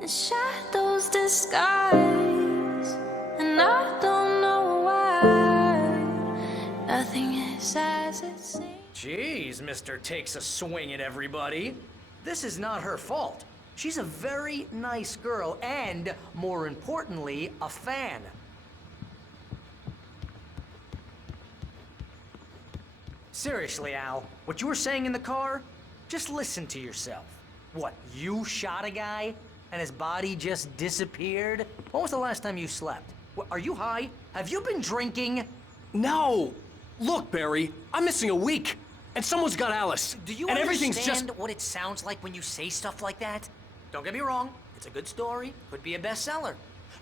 The shadows disguise, and I don't know why. Nothing is as it seems. Jeez, Mr. Takes a Swing at Everybody. This is not her fault. She's a very nice girl and, more importantly, a fan. Seriously, Al, what you were saying in the car? Just listen to yourself. What, you shot a guy and his body just disappeared? When was the last time you slept? What, are you high? Have you been drinking? No! Look, Barry, I'm missing a week, and someone's got Alice. Do you and understand everything's just... what it sounds like when you say stuff like that? Don't get me wrong, it's a good story, could be a bestseller.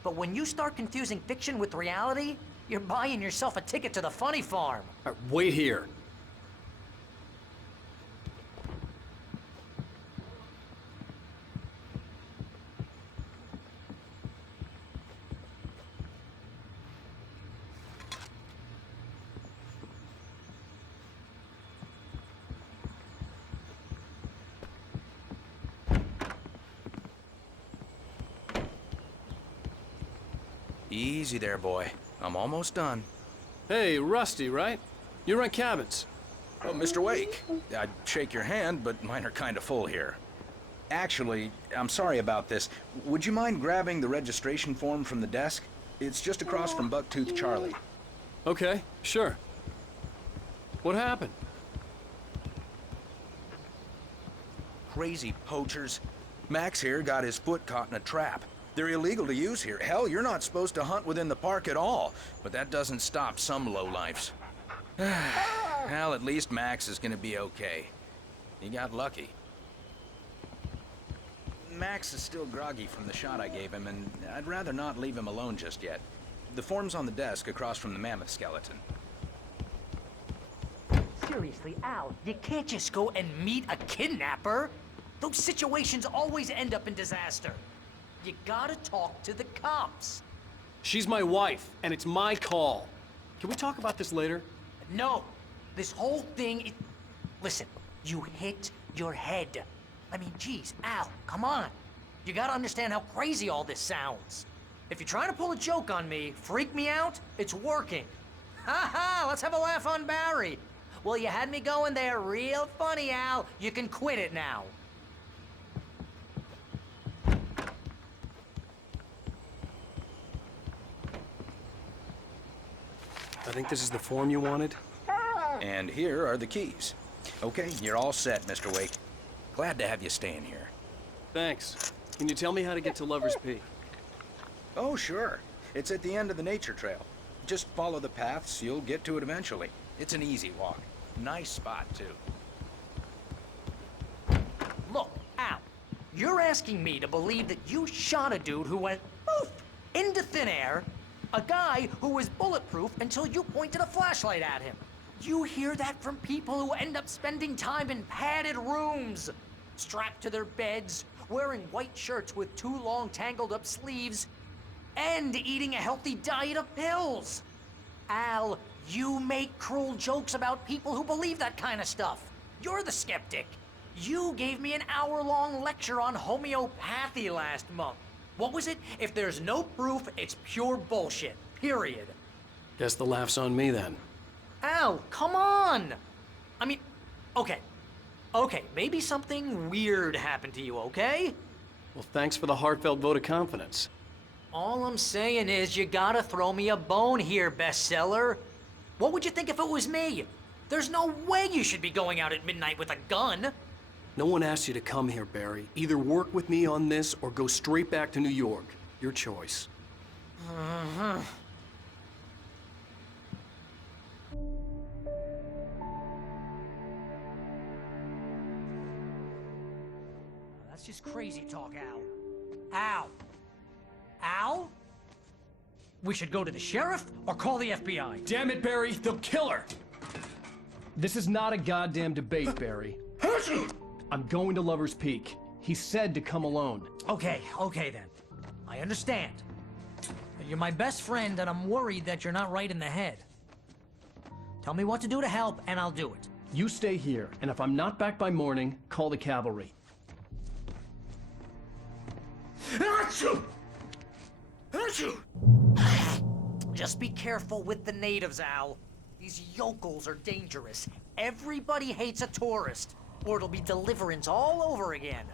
But when you start confusing fiction with reality, you're buying yourself a ticket to the funny farm. Wait here. Easy there, boy. I'm almost done. Hey, Rusty, right? You rent cabins. Oh, Mr. Wake, I'd shake your hand, but mine are kind of full here. Actually, I'm sorry about this. Would you mind grabbing the registration form from the desk? It's just across from Bucktooth Charlie. Okay, sure. What happened? Crazy poachers. Max here got his foot caught in a trap. They're illegal to use here. Hell, you're not supposed to hunt within the park at all. But that doesn't stop some lowlifes. Well, at least Max is gonna be okay. He got lucky. Max is still groggy from the shot I gave him, and I'd rather not leave him alone just yet. The form's on the desk across from the mammoth skeleton. Seriously, Al, you can't just go and meet a kidnapper. Those situations always end up in disaster. You gotta talk to the cops. She's my wife, and it's my call. Can we talk about this later? No, this whole thing is... Listen, you hit your head. I mean, geez, Al, come on. You gotta understand how crazy all this sounds. If you're trying to pull a joke on me, freak me out, it's working. Ha ha, let's have a laugh on Barry. Well, you had me going there real funny, Al. You can quit it now. I think this is the form you wanted. And here are the keys. Okay, you're all set, Mr. Wake. Glad to have you staying here. Thanks. Can you tell me how to get to Lover's Peak? Oh, sure. It's at the end of the nature trail. Just follow the paths, you'll get to it eventually. It's an easy walk. Nice spot, too. Look, Al, you're asking me to believe that you shot a dude who went poof into thin air, a guy who was bulletproof until you pointed a flashlight at him. You hear that from people who end up spending time in padded rooms, strapped to their beds, wearing white shirts with too long tangled up sleeves, and eating a healthy diet of pills. Al, you make cruel jokes about people who believe that kind of stuff. You're the skeptic. You gave me an hour-long lecture on homeopathy last month. What was it? If there's no proof, it's pure bullshit. Period. Guess the laugh's on me then. Al, come on! I mean, okay. Okay, maybe something weird happened to you, okay? Well, thanks for the heartfelt vote of confidence. All I'm saying is you gotta throw me a bone here, bestseller. What would you think if it was me? There's no way you should be going out at midnight with a gun. No one asked you to come here, Barry. Either work with me on this or go straight back to New York. Your choice. That's just crazy talk, Al. Al! Al? We should go to the sheriff or call the FBI. Damn it, Barry! They'll kill her! This is not a goddamn debate, Barry. I'm going to Lover's Peak. He said to come alone. Okay then. I understand. You're my best friend, and I'm worried that you're not right in the head. Tell me what to do to help, and I'll do it. You stay here, and if I'm not back by morning, call the cavalry. Ah! Just be careful with the natives, Al. These yokels are dangerous. Everybody hates a tourist, or it'll be Deliverance all over again.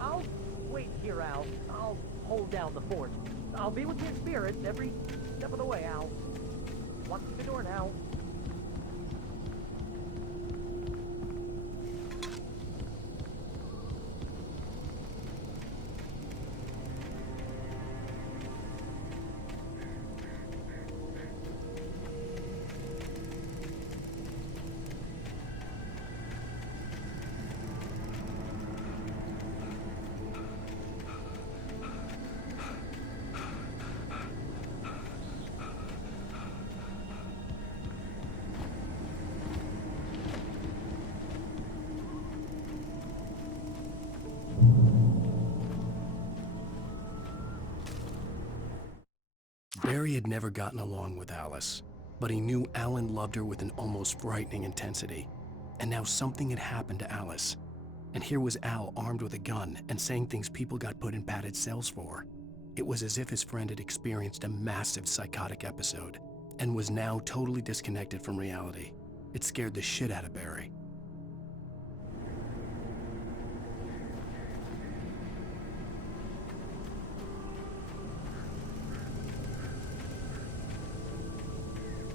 I'll wait here, Al. I'll hold down the fort. I'll be with you in spirit every step of the way, Al. Watch the door now. Barry had never gotten along with Alice, but he knew Alan loved her with an almost frightening intensity. And now something had happened to Alice. And here was Al armed with a gun and saying things people got put in padded cells for. It was as if his friend had experienced a massive psychotic episode and was now totally disconnected from reality. It scared the shit out of Barry.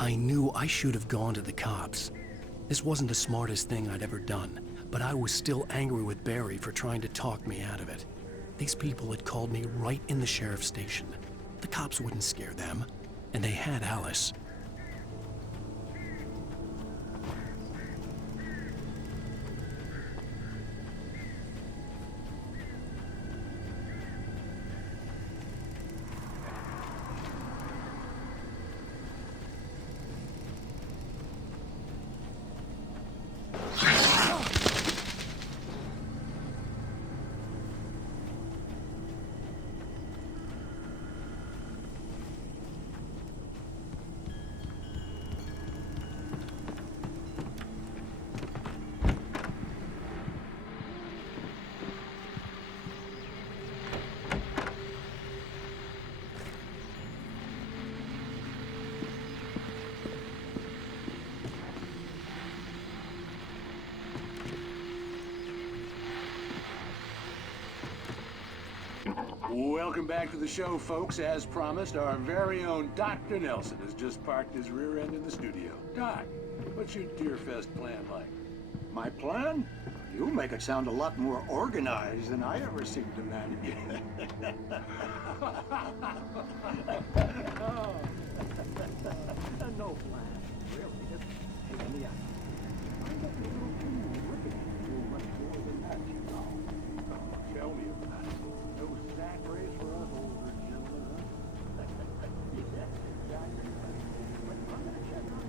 I knew I should have gone to the cops. This wasn't the smartest thing I'd ever done, but I was still angry with Barry for trying to talk me out of it. These people had called me right in the sheriff's station. The cops wouldn't scare them, and they had Alice. Welcome back to the show, folks. As promised, our very own Dr. Nelson has just parked his rear end in the studio. Doc, what's your Deerfest plan like? My plan? You make it sound a lot more organized than I ever seem to manage. No plan, really. Just taking the action. I'm getting a little too ripping to do much more than that, you know. Oh, tell me about it. No sack race for us older gentlemen, huh? Yeah, exactly. But I'm gonna check on it.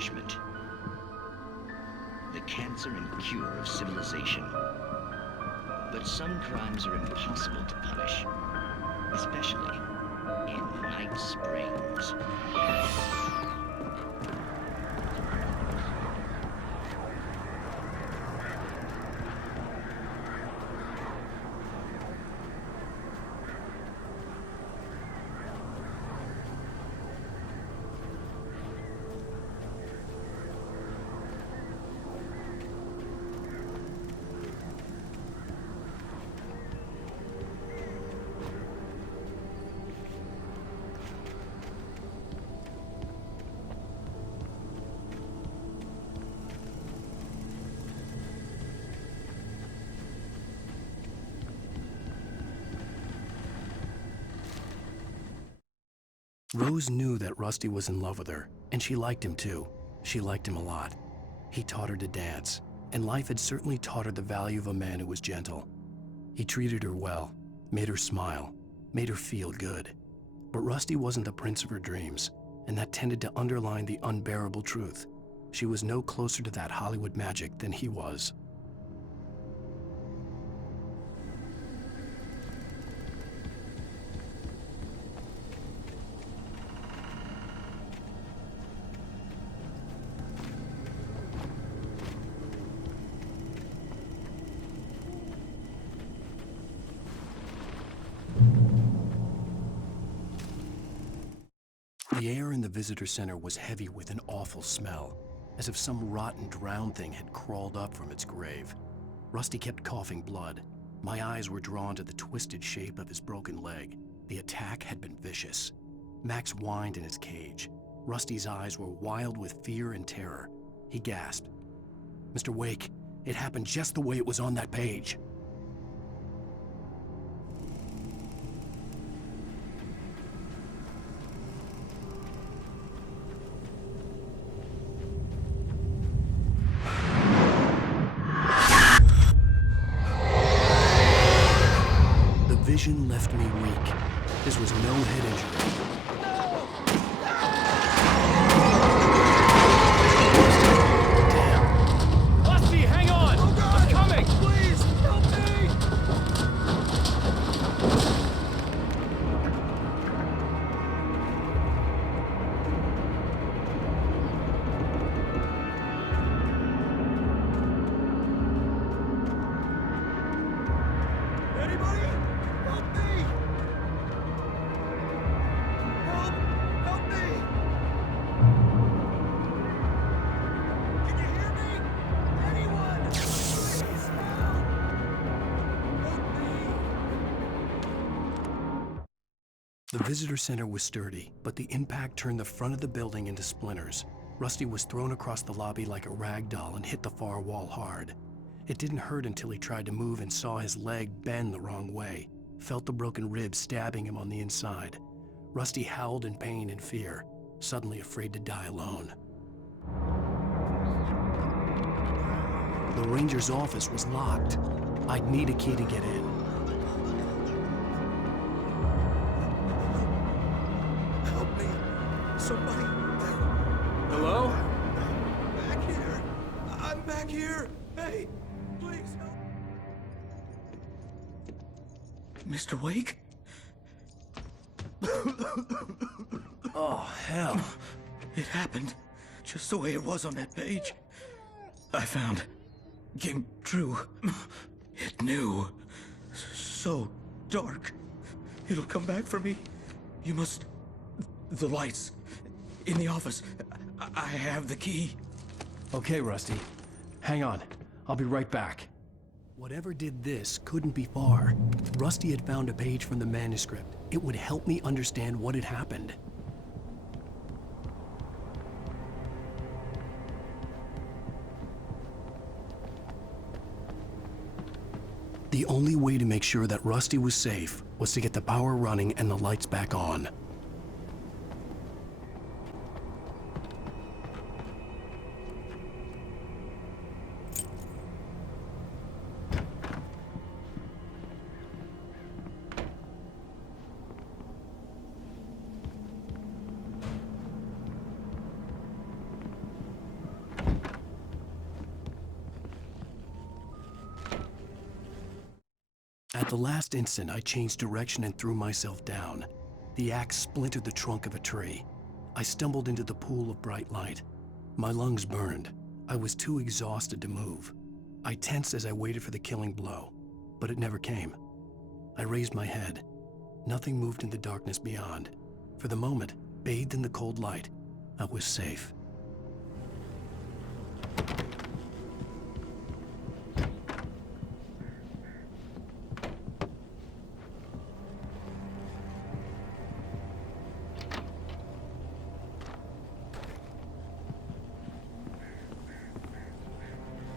punishment. The cancer and cure of civilization. But some crimes are impossible to punish, especially in Night Springs. Rose knew that Rusty was in love with her, and she liked him too. She liked him a lot. He taught her to dance, and life had certainly taught her the value of a man who was gentle. He treated her well, made her smile, made her feel good. But Rusty wasn't the prince of her dreams, and that tended to underline the unbearable truth. She was no closer to that Hollywood magic than he was. The air in the visitor center was heavy with an awful smell, as if some rotten drowned thing had crawled up from its grave. Rusty kept coughing blood. My eyes were drawn to the twisted shape of his broken leg. The attack had been vicious. Max whined in his cage. Rusty's eyes were wild with fear and terror. He gasped, "Mr. Wake, it happened just the way it was on that page." Vision left me weak. This was no head injury. Damn. Rusty, hang on! I'm coming! Please, help me! Anybody? Help me! Help me! Can you hear me? Anyone? Please, help! Help me! The visitor center was sturdy, but the impact turned the front of the building into splinters. Rusty was thrown across the lobby like a rag doll and hit the far wall hard. It didn't hurt until he tried to move and saw his leg bend the wrong way, felt the broken rib stabbing him on the inside. Rusty howled in pain and fear, suddenly afraid to die alone. The ranger's office was locked. I'd need a key to get in. Help me. Somebody. Hello? Back here. I'm back here. Hey, please help. Mr. Wake? Oh, hell. It happened just the way it was on that page. I found. Came true. It knew. So dark. It'll come back for me. You must. The lights. In the office. I have the key. Okay, Rusty. Hang on. I'll be right back. Whatever did this couldn't be far. Rusty had found a page from the manuscript. It would help me understand what had happened. The only way to make sure that Rusty was safe was to get the power running and the lights back on. At the last instant, I changed direction and threw myself down. The axe splintered the trunk of a tree. I stumbled into the pool of bright light. My lungs burned. I was too exhausted to move. I tensed as I waited for the killing blow, but it never came. I raised my head. Nothing moved in the darkness beyond. For the moment, bathed in the cold light, I was safe.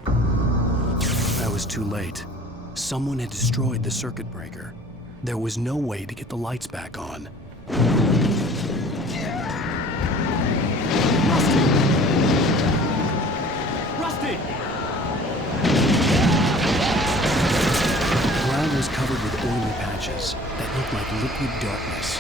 I was too late. Someone had destroyed the circuit breaker. There was no way to get the lights back on. Rusty! The ground was covered with oily patches that looked like liquid darkness.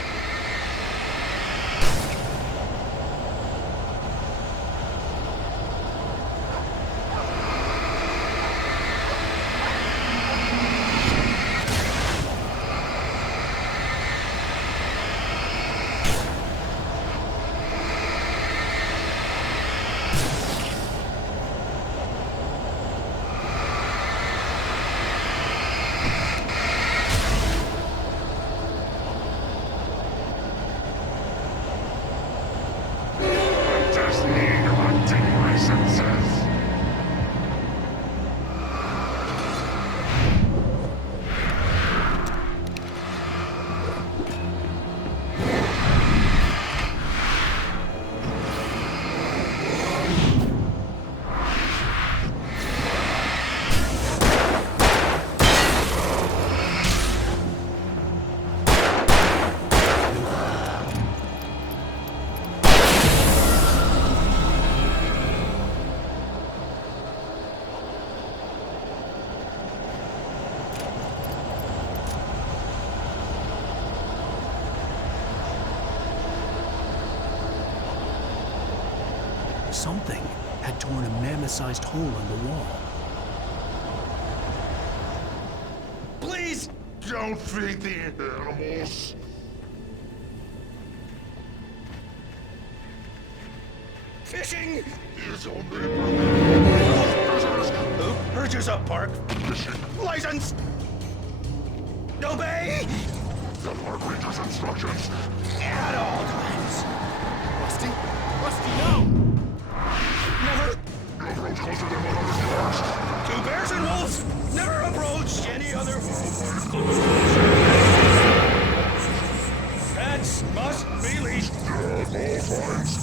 Something had torn a mammoth-sized hole in the wall. Please! Don't feed the animals. Fishing! Is only Urge us up, Park. License! Obey! the park ranger's instructions. At all times. Rusty? Rusty, no! Never. Approach closer than 100 yards. Two bears and wolves. Never approach any other. Pets must be leashed. At all times.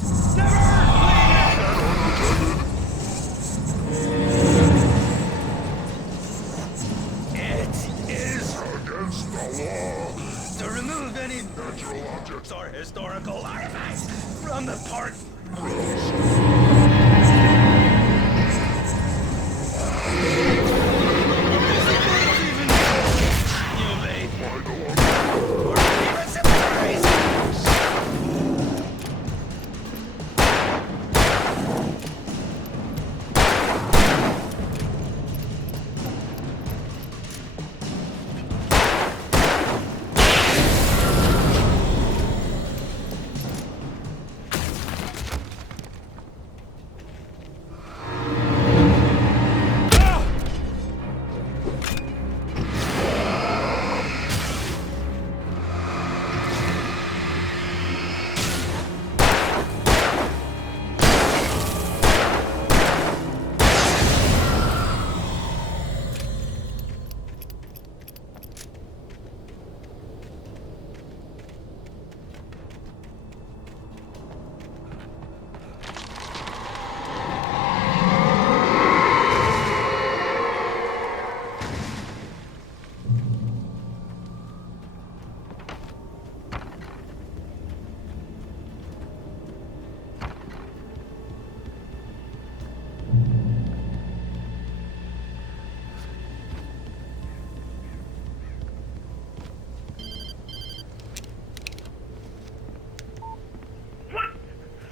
It is Against the law. to remove any Natural objects. or historical artifacts from the park. You may or even surprise.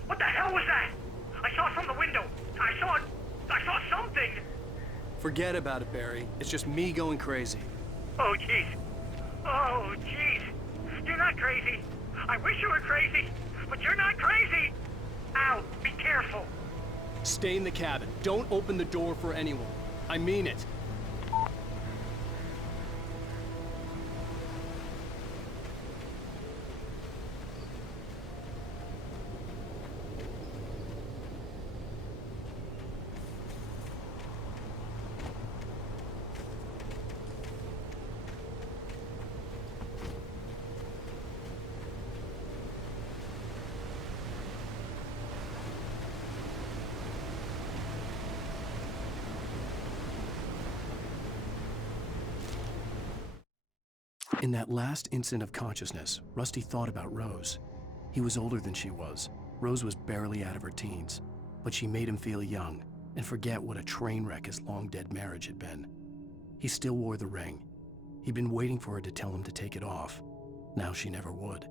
What the hell was that? I saw it from the window. I saw something. Forget about it, Barry. It's just me going crazy. Oh, jeez. Oh, jeez. You're not crazy. I wish you were crazy, but you're not crazy. Al, be careful. Stay in the cabin. Don't open the door for anyone. I mean it. In that last instant of consciousness, Rusty thought about Rose. He was older than she was. Rose was barely out of her teens, but she made him feel young and forget what a train wreck his long-dead marriage had been. He still wore the ring. He'd been waiting for her to tell him to take it off. Now she never would.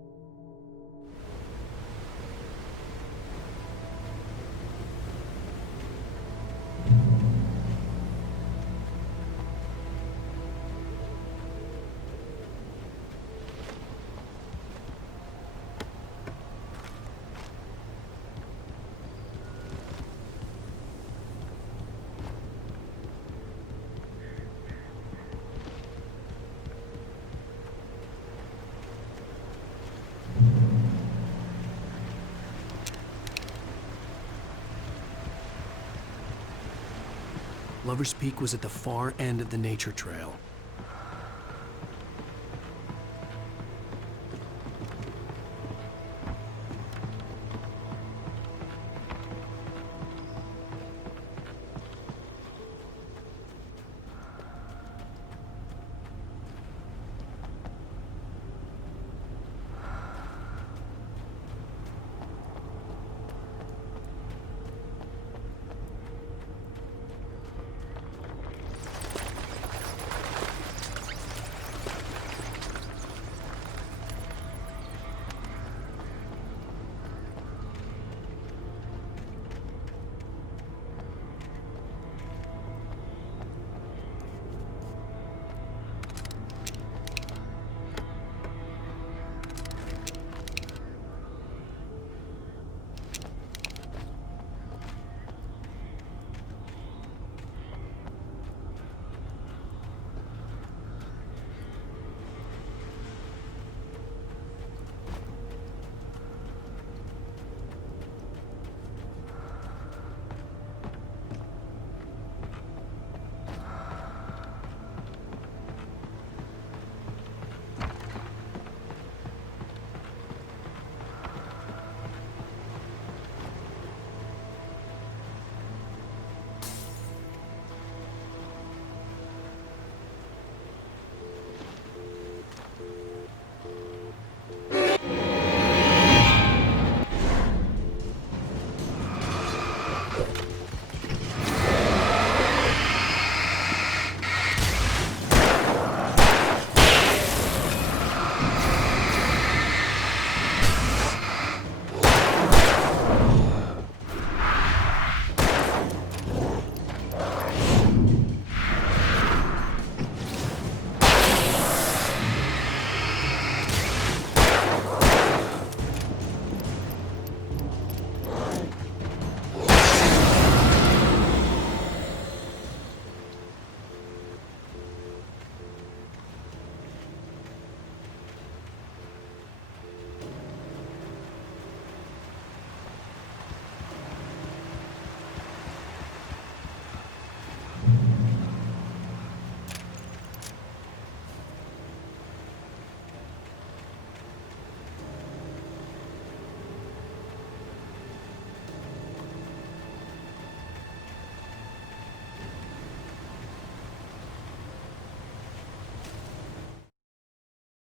Lover's Peak was at the far end of the nature trail.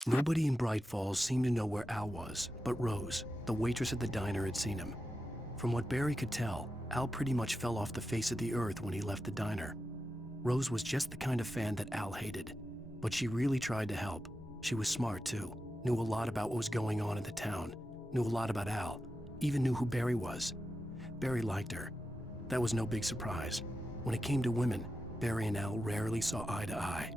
Nobody in Bright Falls seemed to know where Al was, but Rose, the waitress at the diner, had seen him. From what Barry could tell, Al pretty much fell off the face of the earth when he left the diner. Rose was just the kind of fan that Al hated, but she really tried to help. She was smart too, knew a lot about what was going on in the town, knew a lot about Al, even knew who Barry was. Barry liked her. That was no big surprise. When it came to women, Barry and Al rarely saw eye to eye.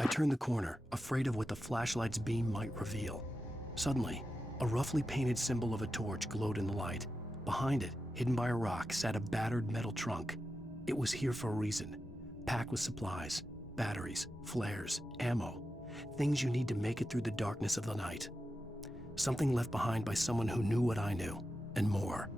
I turned the corner, afraid of what the flashlight's beam might reveal. Suddenly, a roughly painted symbol of a torch glowed in the light. Behind it, hidden by a rock, sat a battered metal trunk. It was here for a reason, packed with supplies, batteries, flares, ammo, things you need to make it through the darkness of the night. Something left behind by someone who knew what I knew, and more.